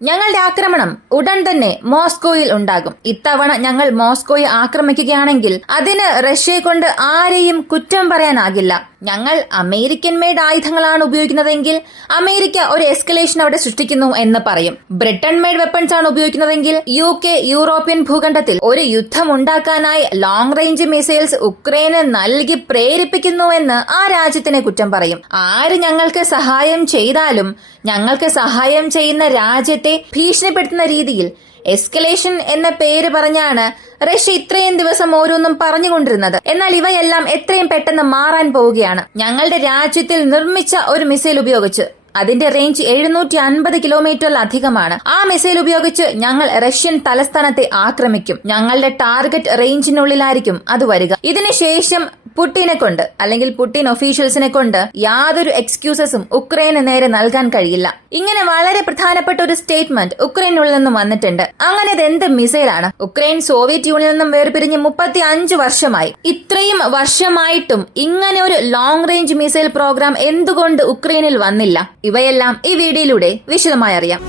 ഞങ്ങളുടെ ആക്രമണം ഉടൻ തന്നെ മോസ്കോയിൽ ഉണ്ടാകും. ഇത്തവണ ഞങ്ങൾ മോസ്കോയെ ആക്രമിക്കുകയാണെങ്കിൽ അതിന് റഷ്യയെ കൊണ്ട് ആരെയും കുറ്റം പറയാനാകില്ല. ഞങ്ങൾ അമേരിക്കൻ മെയ്ഡ് ആയുധങ്ങളാണ് ഉപയോഗിക്കുന്നതെങ്കിൽ അമേരിക്ക ഒരു എസ്കലേഷൻ അവിടെ സൃഷ്ടിക്കുന്നു എന്ന് പറയും. ബ്രിട്ടൻ മെയ്ഡ് വെപ്പൺസ് ആണ് ഉപയോഗിക്കുന്നതെങ്കിൽ UK യൂറോപ്യൻ ഭൂഖണ്ഡത്തിൽ ഒരു യുദ്ധം ഉണ്ടാക്കാനായി ലോങ് റേഞ്ച് മിസൈൽസ് ഉക്രൈന് നൽകി പ്രേരിപ്പിക്കുന്നുവെന്ന് ആ രാജ്യത്തിനെ കുറ്റം പറയും. ആര് ഞങ്ങൾക്ക് സഹായം ചെയ്താലും ഞങ്ങൾക്ക് സഹായം ചെയ്യുന്ന രാജ്യത്തെ ഭീഷണിപ്പെടുത്തുന്ന രീതിയിൽ എസ്കലേഷൻ എന്ന പേര് പറഞ്ഞാണ് റഷ്യ ഇത്രയും ദിവസം ഓരോന്നും പറഞ്ഞുകൊണ്ടിരുന്നത്. എന്നാൽ ഇവയെല്ലാം എത്രയും പെട്ടെന്ന് മാറാൻ പോവുകയാണ്. ഞങ്ങളുടെ രാജ്യത്തിൽ നിർമ്മിച്ച ഒരു മിസൈൽ ഉപയോഗിച്ച് അതിന്റെ റേഞ്ച് 750 കിലോമീറ്ററിലധികമാണ്. ആ മിസൈൽ ഉപയോഗിച്ച് ഞങ്ങൾ റഷ്യൻ തലസ്ഥാനത്തെ ആക്രമിക്കും. ഞങ്ങളുടെ ടാർഗറ്റ് റേഞ്ചിനുള്ളിലായിരിക്കും അത് വരിക. ഇതിനുശേഷം പുടിനെ കൊണ്ട് അല്ലെങ്കിൽ പുടിൻ ഒഫീഷ്യൽസിനെ കൊണ്ട് യാതൊരു എക്സ്ക്യൂസസും ഉക്രൈന് നേരെ നൽകാൻ കഴിയില്ല. ഇങ്ങനെ വളരെ പ്രധാനപ്പെട്ട ഒരു സ്റ്റേറ്റ്മെന്റ് ഉക്രൈനുള്ളിൽ നിന്നും വന്നിട്ടുണ്ട്. അങ്ങനെ ഇത് എന്ത് മിസൈലാണ്? ഉക്രൈൻ സോവിയറ്റ് യൂണിയനിൽ നിന്നും വേർപിരിഞ്ഞ് 35 വർഷമായി. ഇത്രയും വർഷമായിട്ടും ഇങ്ങനെ ഒരു ലോങ് റേഞ്ച് മിസൈൽ പ്രോഗ്രാം എന്തുകൊണ്ട് ഉക്രൈനിൽ വന്നില്ല? ഇവയെല്ലാം ഈ വീഡിയോയിലൂടെ വിശദമായി അറിയാം.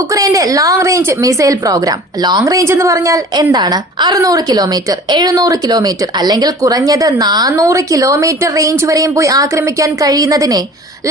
ഉക്രൈന്റെ long range missile programme. Long range എന്ന് പറഞ്ഞാൽ എന്താണ്? 600 കിലോമീറ്റർ, 700 കിലോമീറ്റർ അല്ലെങ്കിൽ കുറഞ്ഞത് 400 കിലോമീറ്റർ റേഞ്ച് വരെയും പോയി ആക്രമിക്കാൻ കഴിയുന്നതിനെ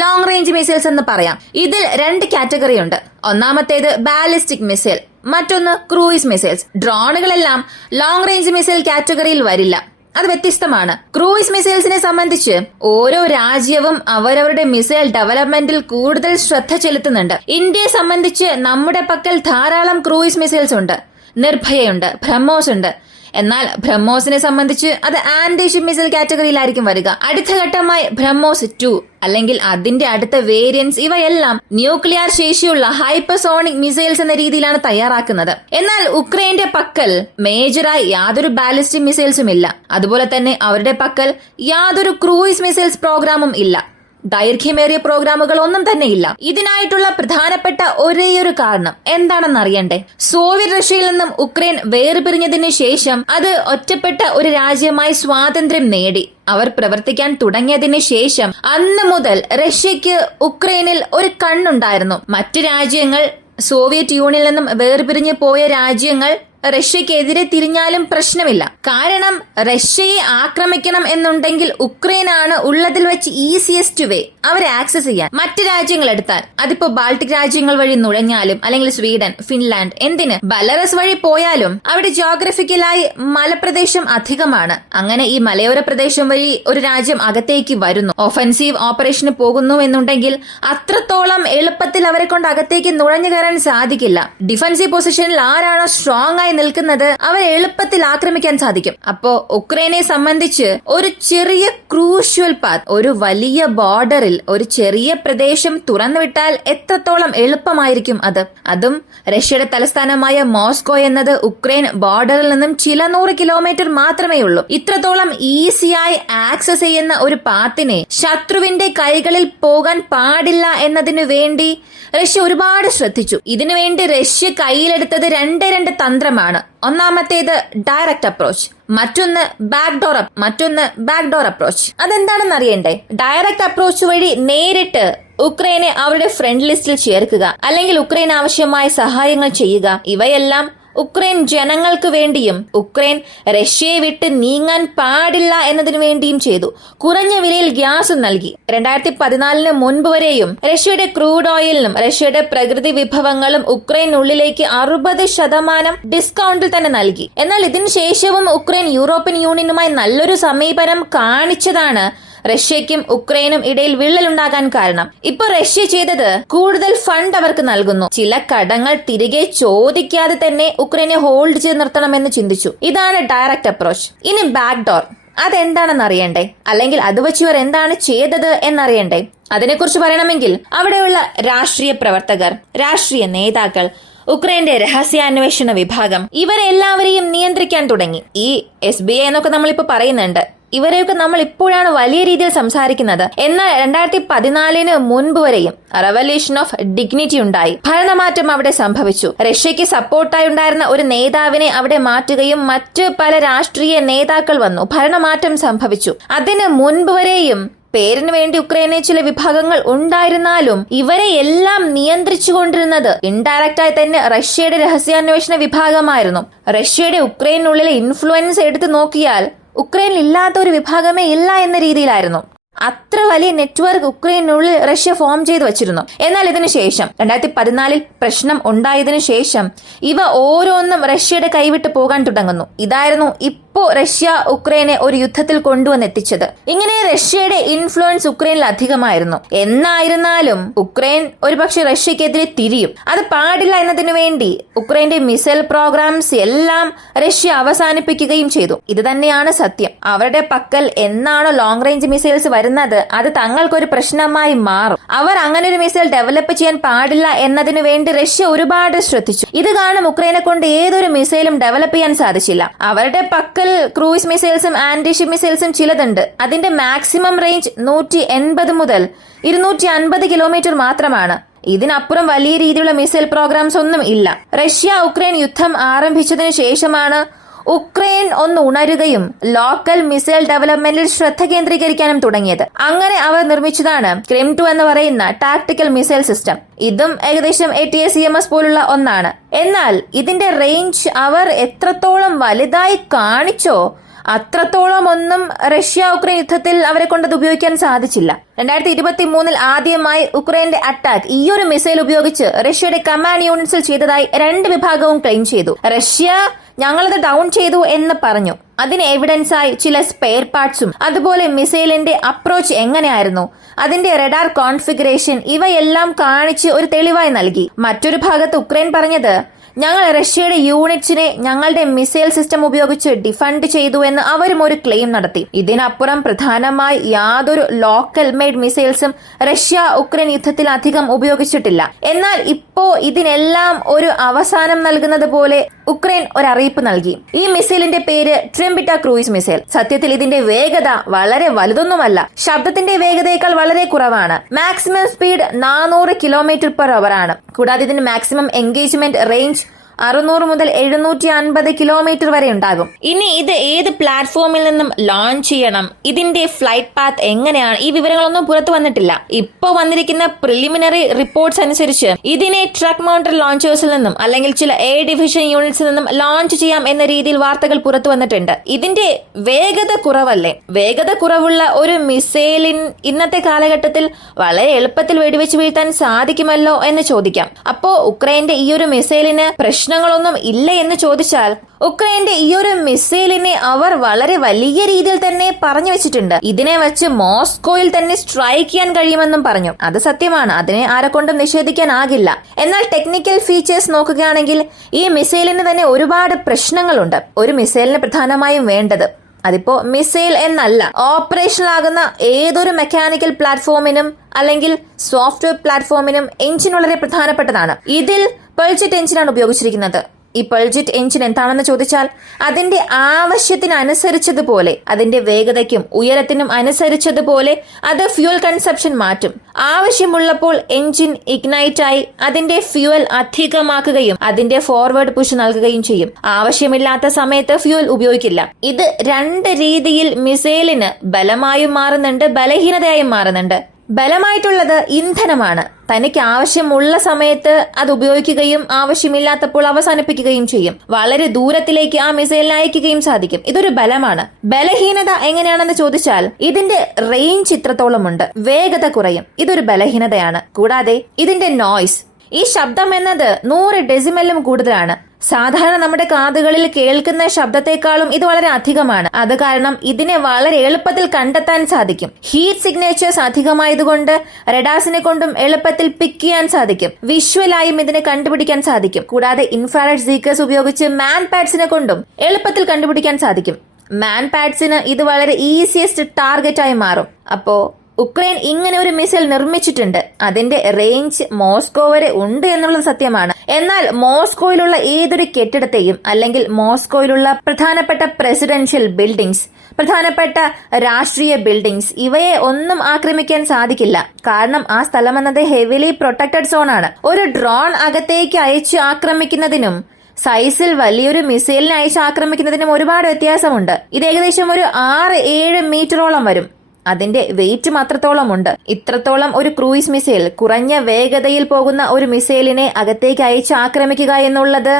ലോങ് റേഞ്ച് മിസൈൽസ് എന്ന് പറയാം. ഇതിൽ 2 കാറ്റഗറി ഉണ്ട്. ഒന്നാമത്തേത് ബാലിസ്റ്റിക് മിസൈൽ, മറ്റൊന്ന് ക്രൂയിസ് മിസൈൽസ്. ഡ്രോണുകളെല്ലാം ലോങ് റേഞ്ച് മിസൈൽ കാറ്റഗറിയിൽ വരില്ല. അത് വ്യത്യസ്തമാണ്. ക്രൂയിസ് മിസൈൽസിനെ സംബന്ധിച്ച് ഓരോ രാജ്യവും അവരവരുടെ മിസൈൽ ഡെവലപ്മെന്റിൽ കൂടുതൽ ശ്രദ്ധ ചെലുത്തുന്നുണ്ട്. ഇന്ത്യയെ സംബന്ധിച്ച് നമ്മുടെ പക്കൽ ധാരാളം ക്രൂയിസ് മിസൈൽസ് ഉണ്ട്. നിർഭയുണ്ട്, ബ്രഹ്മോസ് ഉണ്ട്. എന്നാൽ ബ്രഹ്മോസിനെ സംബന്ധിച്ച് അത് ആന്റി ഷിപ്പ് മിസൈൽ കാറ്റഗറിയിലായിരിക്കും വരിക. അടുത്ത ഘട്ടമായി ബ്രഹ്മോസ് 2 അല്ലെങ്കിൽ അതിന്റെ അടുത്ത വേരിയന്റ്സ് ഇവയെല്ലാം ന്യൂക്ലിയർ ശേഷിയുള്ള ഹൈപ്പർസോണിക് മിസൈൽസ് എന്ന രീതിയിലാണ് തയ്യാറാക്കുന്നത്. എന്നാൽ ഉക്രൈന്റെ പക്കൽ മേജറായി യാതൊരു ബാലിസ്റ്റിക് മിസൈൽസും ഇല്ല. അതുപോലെ തന്നെ അവരുടെ പക്കൽ യാതൊരു ക്രൂയിസ് മിസൈൽസ് പ്രോഗ്രാമും ഇല്ല. ദൈർഘ്യമേറിയ പ്രോഗ്രാമുകൾ ഒന്നും തന്നെ ഇല്ല. ഇതിനായിട്ടുള്ള പ്രധാനപ്പെട്ട ഒരേയൊരു കാരണം എന്താണെന്ന് അറിയണ്ടേ? സോവിയറ്റ് റഷ്യയിൽ നിന്നും ഉക്രൈൻ വേർപിരിഞ്ഞതിന് ശേഷം അത് ഒറ്റപ്പെട്ട ഒരു രാജ്യമായി സ്വാതന്ത്ര്യം നേടി. അവർ പ്രവർത്തിക്കാൻ തുടങ്ങിയതിന് ശേഷം അന്ന് മുതൽ റഷ്യക്ക് ഉക്രൈനിൽ ഒരു കണ്ണുണ്ടായിരുന്നു. മറ്റു രാജ്യങ്ങൾ, സോവിയറ്റ് യൂണിയനിൽ നിന്നും വേർപിരിഞ്ഞു പോയ രാജ്യങ്ങൾ റഷ്യക്കെതിരെ തിരിഞ്ഞാലും പ്രശ്നമില്ല. കാരണം റഷ്യയെ ആക്രമിക്കണം എന്നുണ്ടെങ്കിൽ ഉക്രൈനാണ് ഉള്ളതിൽ വെച്ച് ഈസിയസ്റ്റ് വേ അവരെ ആക്സസ് ചെയ്യാൻ. മറ്റ് രാജ്യങ്ങൾ എടുത്താൽ അതിപ്പോ ബാൾട്ടിക് രാജ്യങ്ങൾ വഴി നുഴഞ്ഞാലും അല്ലെങ്കിൽ സ്വീഡൻ, ഫിൻലാൻഡ്, എന്തിന് ബെലറസ് വഴി പോയാലും അവിടെ ജോഗ്രഫിക്കലായി മലപ്രദേശം അധികമാണ്. അങ്ങനെ ഈ മലയോര പ്രദേശം വഴി ഒരു രാജ്യം അകത്തേക്ക് വരുന്നു, ഒഫൻസീവ് ഓപ്പറേഷന് പോകുന്നു എന്നുണ്ടെങ്കിൽ അത്രത്തോളം എളുപ്പത്തിൽ അവരെ കൊണ്ട് അകത്തേക്ക് നുഴഞ്ഞു കയറാൻ സാധിക്കില്ല. ഡിഫൻസീവ് പൊസിഷനിൽ ആരാണോ സ്ട്രോങ് ആയി നിൽക്കുന്നത് അവരെ എളുപ്പത്തിൽ ആക്രമിക്കാൻ സാധിക്കും. അപ്പോ ഉക്രൈനെ സംബന്ധിച്ച് ഒരു ചെറിയ ക്രൂഷ്യൽ പാത്ത്, ഒരു വലിയ ബോർഡറിൽ ഒരു ചെറിയ പ്രദേശം തുറന്നുവിട്ടാൽ എത്രത്തോളം എളുപ്പമായിരിക്കും അത്. അതും റഷ്യയുടെ തലസ്ഥാനമായ മോസ്കോ എന്നത് ഉക്രൈൻ ബോർഡറിൽ നിന്നും ചില 100 കിലോമീറ്റർ മാത്രമേ ഉള്ളൂ. ഇത്രത്തോളം ഈസിയായി ആക്സസ് ചെയ്യുന്ന ഒരു പാത്തിനെ ശത്രുവിന്റെ കൈകളിൽ പോകാൻ പാടില്ല എന്നതിനു വേണ്ടി റഷ്യ ഒരുപാട് ശ്രദ്ധിച്ചു. ഇതിനുവേണ്ടി റഷ്യ കയ്യിലെടുത്തത് 2 തന്ത്രമാണ്. ഒന്നാമത്തേത് ഡയറക്റ്റ് അപ്രോച്ച്, മറ്റൊന്ന് ബാക്ക്ഡോർ അപ്രോച്ച്. അതെന്താണെന്ന് അറിയണ്ടേ? ഡയറക്റ്റ് അപ്രോച്ച് വഴി നേരിട്ട് ഉക്രൈനെ അവരുടെ ഫ്രണ്ട് ലിസ്റ്റിൽ ചേർക്കുക, അല്ലെങ്കിൽ ഉക്രൈൻ ആവശ്യമായ സഹായങ്ങൾ ചെയ്യുക. ഇവയെല്ലാം ഉക്രൈൻ ജനങ്ങൾക്ക് വേണ്ടിയും ഉക്രൈൻ റഷ്യയെ വിട്ട് നീങ്ങാൻ പാടില്ല എന്നതിനു വേണ്ടിയും ചെയ്തു. കുറഞ്ഞ വിലയിൽ ഗ്യാസും നൽകി. 2014 മുൻപ് വരെയും റഷ്യയുടെ ക്രൂഡ് ഓയിലിനും റഷ്യയുടെ പ്രകൃതി വിഭവങ്ങളും ഉക്രൈനുള്ളിലേക്ക് 60% ഡിസ്കൗണ്ടിൽ തന്നെ നൽകി. എന്നാൽ ഇതിനുശേഷവും ഉക്രൈൻ യൂറോപ്യൻ യൂണിയനുമായി നല്ലൊരു സമീപനം കാണിച്ചതാണ് റഷ്യയ്ക്കും ഉക്രൈനും ഇടയിൽ വിള്ളലുണ്ടാകാൻ കാരണം. ഇപ്പൊ റഷ്യ ചെയ്തത് കൂടുതൽ ഫണ്ട് അവർക്ക് നൽകുന്നു. ചില കടങ്ങൾ തിരികെ ചോദിക്കാതെ തന്നെ ഉക്രൈനെ ഹോൾഡ് ചെയ്ത് നിർത്തണമെന്ന് ചിന്തിച്ചു. ഇതാണ് ഡയറക്റ്റ് അപ്രോച്ച്. ഇനി ബാക്ക്ഡോർ, അതെന്താണെന്ന് അറിയണ്ടേ? അല്ലെങ്കിൽ അത് വെച്ച് ഇവർ എന്താണ് ചെയ്തത് എന്നറിയണ്ടേ? അതിനെക്കുറിച്ച് പറയണമെങ്കിൽ അവിടെയുള്ള രാഷ്ട്രീയ പ്രവർത്തകർ, രാഷ്ട്രീയ നേതാക്കൾ, ഉക്രൈന്റെ രഹസ്യാന്വേഷണ വിഭാഗം ഇവരെല്ലാവരെയും നിയന്ത്രിക്കാൻ തുടങ്ങി. ഈ SBI എന്നൊക്കെ നമ്മളിപ്പോ പറയുന്നുണ്ട്. ഇവരെയൊക്കെ നമ്മൾ ഇപ്പോഴാണ് വലിയ രീതിയിൽ സംസാരിക്കുന്നത്. എന്നാൽ 2014 മുൻപ് വരെയും റെവല്യൂഷൻ ഓഫ് ഡിഗ്നിറ്റി ഉണ്ടായി. ഭരണമാറ്റം അവിടെ സംഭവിച്ചു. റഷ്യക്ക് സപ്പോർട്ടായി ഉണ്ടായിരുന്ന ഒരു നേതാവിനെ അവിടെ മാറ്റുകയും മറ്റ് പല രാഷ്ട്രീയ നേതാക്കൾ വന്നു. ഭരണമാറ്റം സംഭവിച്ചു. അതിന് മുൻപ് വരെയും പേരിന് വേണ്ടി ഉക്രൈനിൽ ചില വിഭാഗങ്ങൾ ഉണ്ടായിരുന്നാലും ഇവരെ എല്ലാം നിയന്ത്രിച്ചുകൊണ്ടിരുന്നത് ഇൻഡയറക്റ്റായി തന്നെ റഷ്യയുടെ രഹസ്യാന്വേഷണ വിഭാഗമായിരുന്നു. റഷ്യയുടെ ഉക്രൈനുള്ളിലെ ഇൻഫ്ലുവൻസ് എടുത്തു നോക്കിയാൽ ഉക്രൈനിൽ ഇല്ലാത്ത ഒരു വിഭാഗമേ ഇല്ല എന്ന രീതിയിലായിരുന്നു. അത്ര വലിയ നെറ്റ്വർക്ക് ഉക്രൈനുള്ളിൽ റഷ്യ ഫോം ചെയ്തു വച്ചിരുന്നു. എന്നാൽ ഇതിനു ശേഷം 2014 പ്രശ്നം ഉണ്ടായതിനു ശേഷം ഇവ ഓരോന്നും റഷ്യയുടെ കൈവിട്ട് പോകാൻ തുടങ്ങുന്നു. ഇതായിരുന്നു ഇപ്പോ റഷ്യ ഉക്രൈനെ ഒരു യുദ്ധത്തിൽ കൊണ്ടുവന്നെത്തിച്ചത്. ഇങ്ങനെ റഷ്യയുടെ ഇൻഫ്ലുവൻസ് ഉക്രൈനിൽ അധികമായിരുന്നു. എന്നായിരുന്നാലും ഉക്രൈൻ ഒരുപക്ഷെ റഷ്യക്കെതിരെ തിരിയും. അത് പാടില്ല എന്നതിനു വേണ്ടി ഉക്രൈന്റെ മിസൈൽ പ്രോഗ്രാംസ് എല്ലാം റഷ്യ അവസാനിപ്പിക്കുകയും ചെയ്തു. ഇത് തന്നെയാണ് സത്യം. അവരുടെ പക്കൽ എന്നാണോ ലോങ് റേഞ്ച് മിസൈൽസ് വരുന്നത് അത് തങ്ങൾക്കൊരു പ്രശ്നമായി മാറും. അവർ അങ്ങനെ ഒരു മിസൈൽ ഡെവലപ്പ് ചെയ്യാൻ പാടില്ല എന്നതിനു വേണ്ടി റഷ്യ ഒരുപാട് ശ്രദ്ധിച്ചു. ഇത് കാരണം ഉക്രൈനെ കൊണ്ട് ഏതൊരു മിസൈലും ഡെവലപ്പ് ചെയ്യാൻ സാധിച്ചില്ല. അവരുടെ പക്കൽ ക്രൂയിസ് മിസൈൽസും ആന്റിഷിപ്പ് മിസൈൽസും ചിലതുണ്ട്. അതിന്റെ മാക്സിമം റേഞ്ച് 180 മുതൽ 250 കിലോമീറ്റർ മാത്രമാണ്. ഇതിനപ്പുറം വലിയ രീതിയിലുള്ള മിസൈൽ പ്രോഗ്രാംസ് ഒന്നും ഇല്ല. റഷ്യ ഉക്രൈൻ യുദ്ധം ആരംഭിച്ചതിനു ശേഷമാണ് ഉക്രൈൻ ഒന്ന് ഉണരുകയും ലോക്കൽ മിസൈൽ ഡെവലപ്മെന്റിൽ ശ്രദ്ധ കേന്ദ്രീകരിക്കാനും തുടങ്ങിയത്. അങ്ങനെ അവർ നിർമ്മിച്ചതാണ് ക്രിം-2 എന്ന് പറയുന്ന ടാക്ടിക്കൽ മിസൈൽ സിസ്റ്റം. ഇതും ഏകദേശം ATACMS പോലുള്ള ഒന്നാണ്. എന്നാൽ ഇതിന്റെ റേഞ്ച് അവർ എത്രത്തോളം വലുതായി കാണിച്ചോ അത്രത്തോളം ഒന്നും റഷ്യ ഉക്രൈൻ യുദ്ധത്തിൽ അവരെ കൊണ്ടത് ഉപയോഗിക്കാൻ സാധിച്ചില്ല. 2023 ആദ്യമായി ഉക്രൈന്റെ അറ്റാക്ക് ഈ ഒരു മിസൈൽ ഉപയോഗിച്ച് റഷ്യയുടെ കമാൻഡ് യൂണിറ്റ്സിൽ ചെയ്തതായി രണ്ട് വിഭാഗവും ക്ലെയിം ചെയ്തു. റഷ്യ ഞങ്ങളത് ഡൗൺ ചെയ്തു എന്ന് പറഞ്ഞു. അതിന് എവിഡൻസായി ചില സ്പെയർ പാർട്സും അതുപോലെ മിസൈലിന്റെ അപ്രോച്ച് എങ്ങനെയായിരുന്നു, അതിന്റെ റഡാർ കോൺഫിഗറേഷൻ ഇവയെല്ലാം കാണിച്ച് ഒരു തെളിവായി നൽകി. മറ്റൊരു ഭാഗത്ത് ഉക്രൈൻ പറഞ്ഞത് ഞങ്ങൾ റഷ്യയുടെ യൂണിറ്റ്സിനെ ഞങ്ങളുടെ മിസൈൽ സിസ്റ്റം ഉപയോഗിച്ച് ഡിഫണ്ട് ചെയ്തു എന്ന് അവരും ഒരു ക്ലെയിം നടത്തി. ഇതിനപ്പുറം പ്രധാനമായി യാതൊരു ലോക്കൽ മെയ്ഡ് മിസൈൽസും റഷ്യ ഉക്രൈൻ യുദ്ധത്തിൽ അധികം ഉപയോഗിച്ചിട്ടില്ല. എന്നാൽ ഇപ്പോ ഇതിനെല്ലാം ഒരു അവസാനം നൽകുന്നത് പോലെ ഉക്രൈൻ ഒരു അറിയിപ്പ് നൽകി. ഈ മിസൈലിന്റെ പേര് ട്രിംബിറ്റ ക്രൂയിസ് മിസൈൽ. സത്യത്തിൽ ഇതിന്റെ വേഗത വളരെ വലുതൊന്നുമല്ല. ശബ്ദത്തിന്റെ വേഗതയേക്കാൾ വളരെ കുറവാണ്. മാക്സിമം സ്പീഡ് 400 km/h ആണ്. കൂടാതെ ഇതിന്റെ മാക്സിമം എൻഗേജ്മെന്റ് റേഞ്ച് 600 മുതൽ 750 കിലോമീറ്റർ വരെ ഉണ്ടാകും. ഇനി ഇത് ഏത് പ്ലാറ്റ്ഫോമിൽ നിന്നും ലോഞ്ച് ചെയ്യണം, ഇതിന്റെ ഫ്ലൈറ്റ് പാത്ത് എങ്ങനെയാണ്, ഈ വിവരങ്ങളൊന്നും പുറത്തു വന്നിട്ടില്ല. ഇപ്പോൾ വന്നിരിക്കുന്ന പ്രിലിമിനറി റിപ്പോർട്ട്സ് അനുസരിച്ച് ഇതിനെ ട്രക്ക് മൗണ്ടഡ് ലോഞ്ചേഴ്സിൽ നിന്നും അല്ലെങ്കിൽ ചില എയർ ഡിവിഷൻ യൂണിറ്റ്സിൽ നിന്നും ലോഞ്ച് ചെയ്യാം എന്ന രീതിയിൽ വാർത്തകൾ പുറത്തു വന്നിട്ടുണ്ട്. ഇതിന്റെ വേഗത കുറവല്ലേ? വേഗത കുറവുള്ള ഒരു മിസൈലിൻ ഇന്നത്തെ കാലഘട്ടത്തിൽ വളരെ എളുപ്പത്തിൽ വെടിവെച്ച് വീഴ്ത്താൻ സാധിക്കുമല്ലോ എന്ന് ചോദിക്കാം. അപ്പോ ഉക്രൈന്റെ ഈ ഒരു മിസൈലിന് പ്രശ്നങ്ങളൊന്നും ഇല്ല എന്ന് ചോദിച്ചാൽ ഉക്രൈന്റെ ഈ ഒരു മിസൈലിനെ അവർ വളരെ വലിയ രീതിയിൽ തന്നെ പറഞ്ഞു വെച്ചിട്ടുണ്ട്. ഇതിനെ വെച്ച് മോസ്കോയിൽ തന്നെ സ്ട്രൈക്ക് ചെയ്യാൻ കഴിയുമെന്നും പറഞ്ഞു. അത് സത്യമാണ്, അതിനെ ആരെക്കൊണ്ടും നിഷേധിക്കാനാകില്ല. എന്നാൽ ടെക്നിക്കൽ ഫീച്ചേഴ്സ് നോക്കുകയാണെങ്കിൽ ഈ മിസൈലിന് തന്നെ ഒരുപാട് പ്രശ്നങ്ങളുണ്ട്. ഒരു മിസൈലിന് പ്രധാനമായും വേണ്ടത് അതിപ്പോ മിസൈൽ എന്നല്ല, ഓപ്പറേഷണൽ ആകുന്ന ഏതൊരു മെക്കാനിക്കൽ പ്ലാറ്റ്ഫോമിനും അല്ലെങ്കിൽ സോഫ്റ്റ്വെയർ പ്ലാറ്റ്ഫോമിനും എഞ്ചിൻ വളരെ പ്രധാനപ്പെട്ടതാണ്. ഇതിൽ പെർജെറ്റ് എഞ്ചിനാണ് ഉപയോഗിച്ചിരിക്കുന്നത്. ഈ പെർജെറ്റ് എഞ്ചിൻ എന്താണെന്ന് ചോദിച്ചാൽ അതിന്റെ ആവശ്യത്തിനനുസരിച്ചതുപോലെ അതിന്റെ വേഗതയ്ക്കും ഉയരത്തിനും അനുസരിച്ചതുപോലെ അത് ഫ്യൂൽ കൺസപ്ഷൻ മാറ്റും. ആവശ്യമുള്ളപ്പോൾ എഞ്ചിൻ ഇഗ്നൈറ്റ് ആയി അതിന്റെ ഫ്യൂവൽ അധികമാക്കുകയും അതിന്റെ ഫോർവേഡ് പുഷ് നൽകുകയും ചെയ്യും. ആവശ്യമില്ലാത്ത സമയത്ത് ഫ്യൂവൽ ഉപയോഗിക്കില്ല. ഇത് രണ്ട് രീതിയിൽ മിസൈലിന് ബലമായും മാറുന്നുണ്ട്, ബലഹീനതയായും മാറുന്നുണ്ട്. ബലമായിട്ടുള്ളത് ഇന്ധനമാണ്. തനിക്ക് ആവശ്യമുള്ള സമയത്ത് അത് ഉപയോഗിക്കുകയും ആവശ്യമില്ലാത്തപ്പോൾ അവസാനിപ്പിക്കുകയും ചെയ്യും. വളരെ ദൂരത്തിലേക്ക് ആ മിസൈലിനെ അയക്കുകയും സാധിക്കും. ഇതൊരു ബലമാണ്. ബലഹീനത എങ്ങനെയാണെന്ന് ചോദിച്ചാൽ ഇതിന്റെ റേഞ്ച് ഇത്രത്തോളമുണ്ട്, വേഗത കുറയും. ഇതൊരു ബലഹീനതയാണ്. കൂടാതെ ഇതിന്റെ നോയ്സ്, ഈ ശബ്ദം എന്നത് 100 ഡെസിമലും കൂടുതലാണ്. സാധാരണ നമ്മുടെ കാതുകളിൽ കേൾക്കുന്ന ശബ്ദത്തെക്കാളും ഇത് വളരെ അധികമാണ്. അത് കാരണം ഇതിനെ വളരെ എളുപ്പത്തിൽ കണ്ടെത്താൻ സാധിക്കും. ഹീറ്റ് സിഗ്നേച്ചേഴ്സ് അധികമായതുകൊണ്ട് റഡാർസിനെ കൊണ്ടും എളുപ്പത്തിൽ പിക്ക് ചെയ്യാൻ സാധിക്കും. വിഷ്വലായും ഇതിനെ കണ്ടുപിടിക്കാൻ സാധിക്കും. കൂടാതെ ഇൻഫ്രാറെഡ് സീക്കേഴ്സ് ഉപയോഗിച്ച് മാൻ പാഡ്സിനെ കൊണ്ടും എളുപ്പത്തിൽ കണ്ടുപിടിക്കാൻ സാധിക്കും. മാൻ പാഡ്സിന് ഇത് വളരെ ഈസിയസ്റ്റ് ടാർഗറ്റ് ആയി മാറും. അപ്പോ ഉക്രൈൻ ഇങ്ങനെ ഒരു മിസൈൽ നിർമ്മിച്ചിട്ടുണ്ട്. അതിന്റെ റേഞ്ച് മോസ്കോ വരെ ഉണ്ട് എന്നുള്ളത് സത്യമാണ്. എന്നാൽ മോസ്കോയിലുള്ള ഏതൊരു കെട്ടിടത്തെയും അല്ലെങ്കിൽ മോസ്കോയിലുള്ള പ്രധാനപ്പെട്ട പ്രസിഡൻഷ്യൽ ബിൽഡിംഗ്സ്, പ്രധാനപ്പെട്ട രാഷ്ട്രീയ ബിൽഡിംഗ്സ് ഇവയെ ഒന്നും ആക്രമിക്കാൻ സാധിക്കില്ല. കാരണം ആ സ്ഥലം എന്നത് ഹെവിലി പ്രൊട്ടക്റ്റഡ് സോൺ ആണ്. ഒരു ഡ്രോൺ അകത്തേക്ക് അയച്ച് ആക്രമിക്കുന്നതിനും സൈസിൽ വലിയൊരു മിസൈലിനെ അയച്ച് ആക്രമിക്കുന്നതിനും ഒരുപാട് വ്യത്യാസമുണ്ട്. ഇത് ഏകദേശം ഒരു 6-7 മീറ്ററോളം വരും. അതിന്റെ വെയിറ്റും അത്രത്തോളം ഉണ്ട്. ഇത്രത്തോളം ഒരു ക്രൂയിസ് മിസൈൽ, കുറഞ്ഞ വേഗതയിൽ പോകുന്ന ഒരു മിസൈലിനെ അകത്തേക്ക് അയച്ച് ആക്രമിക്കുക എന്നുള്ളത്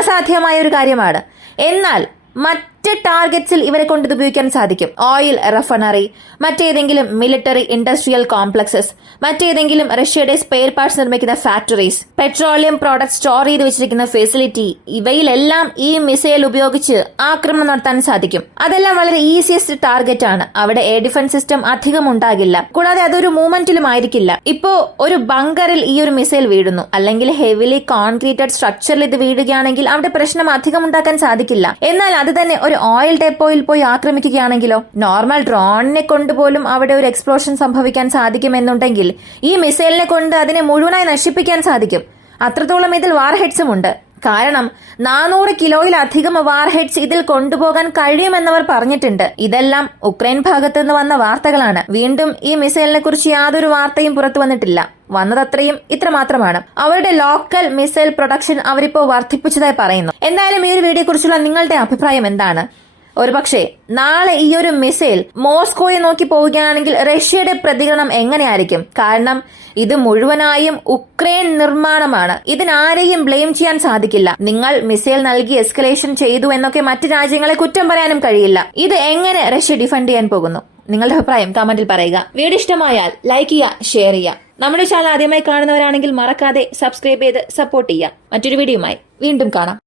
അസാധ്യമായ ഒരു കാര്യമാണ്. എന്നാൽ മറ്റ് ടാർഗറ്റ്സിൽ ഇവരെ കൊണ്ട് ഇത് ഉപയോഗിക്കാൻ സാധിക്കും. ഓയിൽ റഫൈനറി, മറ്റേതെങ്കിലും മിലിറ്ററി ഇൻഡസ്ട്രിയൽ കോംപ്ലക്സസ്, മറ്റേതെങ്കിലും റഷ്യയുടെ സ്പെയർ പാർട്സ് നിർമ്മിക്കുന്ന ഫാക്ടറീസ്, പെട്രോളിയം പ്രോഡക്റ്റ് സ്റ്റോർ ചെയ്ത് വെച്ചിരിക്കുന്ന ഫെസിലിറ്റി, ഇവയിലെല്ലാം ഈ മിസൈൽ ഉപയോഗിച്ച് ആക്രമണം നടത്താൻ സാധിക്കും. അതെല്ലാം വളരെ ഈസിയസ്റ്റ് ടാർഗറ്റ് ആണ്. അവിടെ എയർ ഡിഫൻസ് സിസ്റ്റം അധികം ഉണ്ടാകില്ല. കൂടാതെ അതൊരു മൂവ്മെന്റിലും ആയിരിക്കില്ല. ഇപ്പോ ഒരു ബങ്കറിൽ ഈ ഒരു മിസൈൽ വീഴുന്നു, അല്ലെങ്കിൽ ഹെവിലി കോൺക്രീറ്റഡ് സ്ട്രക്ചറിൽ ഇത് വീഴുകയാണെങ്കിൽ അവിടെ പ്രശ്നം അധികം ഉണ്ടാക്കാൻ സാധിക്കില്ല. എന്നാൽ അത് തന്നെ ഒരു ഓയിൽ ഡെപ്പോയിൽ പോയി ആക്രമിക്കുകയാണെങ്കിലോ, നോർമൽ ഡ്രോണിനെ കൊണ്ടുപോലും അവിടെ ഒരു എക്സ്പ്ലോഷൻ സംഭവിക്കാൻ സാധിക്കുമെന്നുണ്ടെങ്കിൽ ഈ മിസൈലിനെ കൊണ്ട് അതിനെ മുഴുവനായി നശിപ്പിക്കാൻ സാധിക്കും. അത്രത്തോളം ഇതിൽ വാർഹെഡ്സും ഉണ്ട്. കാരണം 400 കിലോയിലധികം വാർഹെഡ്സ് ഇതിൽ കൊണ്ടുപോകാൻ കഴിയുമെന്നവർ പറഞ്ഞിട്ടുണ്ട്. ഇതെല്ലാം ഉക്രൈൻ ഭാഗത്തു നിന്ന് വന്ന വാർത്തകളാണ്. വീണ്ടും ഈ മിസൈലിനെ കുറിച്ച് യാതൊരു വാർത്തയും പുറത്തു വന്നിട്ടില്ല. വന്നതത്രയും ഇത്ര മാത്രമാണ്. അവരുടെ ലോക്കൽ മിസൈൽ പ്രൊഡക്ഷൻ അവരിപ്പോ വർദ്ധിപ്പിച്ചതായി പറയുന്നു. എന്തായാലും ഈ ഒരു വീഡിയോയെ കുറിച്ചുള്ള നിങ്ങളുടെ അഭിപ്രായം എന്താണ്? ഒരുപക്ഷെ നാളെ ഈ ഒരു മിസൈൽ മോസ്കോയെ നോക്കി പോവുകയാണെങ്കിൽ റഷ്യയുടെ പ്രതികരണം എങ്ങനെയായിരിക്കും? കാരണം ഇത് മുഴുവനായും ഉക്രൈൻ നിർമ്മാണമാണ്. ഇതിനാരെയും ബ്ലെയിം ചെയ്യാൻ സാധിക്കില്ല. നിങ്ങൾ മിസൈൽ നൽകി എസ്കലേഷൻ ചെയ്തു എന്നൊക്കെ മറ്റു രാജ്യങ്ങളെ കുറ്റം പറയാനും കഴിയില്ല. ഇത് എങ്ങനെ റഷ്യ ഡിഫെൻഡ് ചെയ്യാൻ പോകുന്നു? നിങ്ങളുടെ അഭിപ്രായം കമന്റിൽ പറയുക. വീഡിയോ ഇഷ്ടമായാൽ ലൈക്ക് ചെയ്യുക, ഷെയർ ചെയ്യുക. നമ്മുടെ ചാനൽ ആദ്യമായി കാണുന്നവരാണെങ്കിൽ മറക്കാതെ സബ്സ്ക്രൈബ് ചെയ്ത് സപ്പോർട്ട് ചെയ്യുക. മറ്റൊരു വീഡിയോയുമായി വീണ്ടും കാണാം.